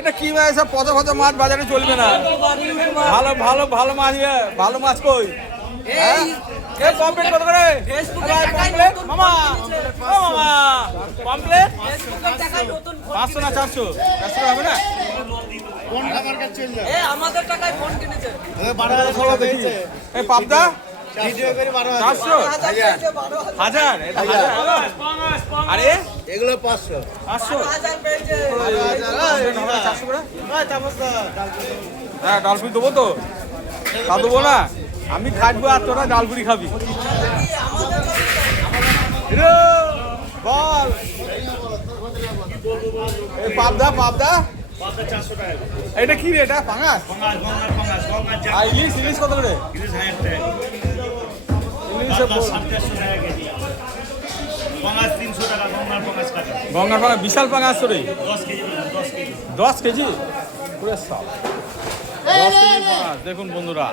এটা কি মাছ? সব পচা পচা মাছ বাজারে চলবে না। ভালো ভালো ভালো মাছ, ভালো মাছ কই? হ্যাঁ, পমপ্লেট কত করে? পমপ্লেট মামা, ও মামা, পমপ্লেট 500 না 400? 400 হবে না? আমাদের টাকায় ফোন কিনেছে। এই পাবদা 400? 1000? আরে এগুলো 500। 500? 1000 পেয়েছে। 400 করে? হ্যাঁ, ডালপুরি দেবো তো, তা দেবো না? আমি খাটবো আর তোরা ডালপুরি খাবি। হিরো, বল। এই পাবদা পাবদা এটা কি রে? এটা পাঙাশ? আর ইলিশ ইলিশ কত করে? ইলিশ গঙ্গার পাঙাশ বিশাল পাঙাশ তো রে। 10 কেজি? পুরো সব 10 কেজি পাঙাশ। দেখুন বন্ধুরা,